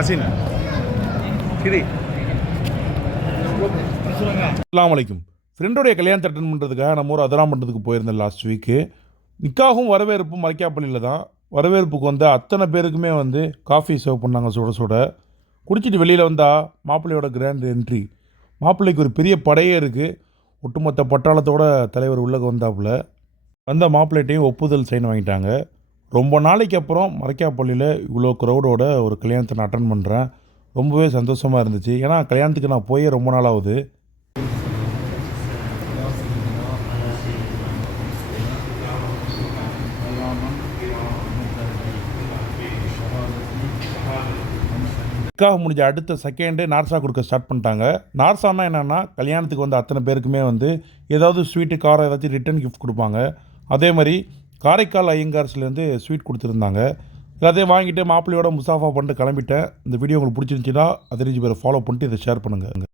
ஹசின் கிரி அஸ்ஸலாமு அலைக்கும். ஃப்ரெண்டோடைய கல்யாணத்தை அட்டன் பண்ணுறதுக்காக நம்ம ஊர் அதராம் பண்ணுறதுக்கு போயிருந்தேன் லாஸ்ட் வீக்கு. நிக்காகும் வரவேற்பும் மலைக்காப்பள்ளியில் தான். வரவேற்புக்கு வந்து அத்தனை பேருக்குமே வந்து காஃபி சர்வ் பண்ணாங்க சுட சுட. குடிச்சிட்டு வெளியில் வந்தால் மாப்பிள்ளையோட கிராண்ட் என்ட்ரி. மாப்பிள்ளைக்கு ஒரு பெரிய படையே இருக்குது. ஒட்டுமொத்த பட்டாளத்தோட தலைவர் உள்ளே வந்தாப்புல. வந்த மாப்பிள்ளைட்டையும் ஒப்புதல் சைன் வாங்கிட்டாங்க. ரொம்ப நாளைக்கு அப்புறம் மலைக்காப்பள்ளியில் இவ்வளோ க்ரௌடோட ஒரு கல்யாணத்தை நான் அட்டன் பண்ணுறேன். ரொம்பவே சந்தோஷமாக இருந்துச்சு. ஏன்னா கல்யாணத்துக்கு நான் போயே ரொம்ப நாள் ஆகுது. நிக்காஹ் முடிஞ்ச அடுத்த செகண்டே நார்சா கொடுக்க ஸ்டார்ட் பண்ணிட்டாங்க. நார்சானா என்னென்னா கல்யாணத்துக்கு வந்து அத்தனை பேருக்குமே வந்து ஏதாவது ஸ்வீட்டு காரம் ஏதாச்சும் ரிட்டன் கிஃப்ட் கொடுப்பாங்க. அதே மாதிரி காரைக்கால் ஐயங்கார்ஸ்லேருந்து ஸ்வீட் கொடுத்துருந்தாங்க. எல்லாத்தையும் வாங்கிட்டு மாப்பிள்ளையோட முசாஃபா பண்ணிட்டு கிளம்பிட்டேன். இந்த வீடியோ உங்களுக்கு பிடிச்சிருந்துச்சின்னா அதை பேரை ஃபாலோ பண்ணிட்டு இதை ஷேர் பண்ணுங்கள்.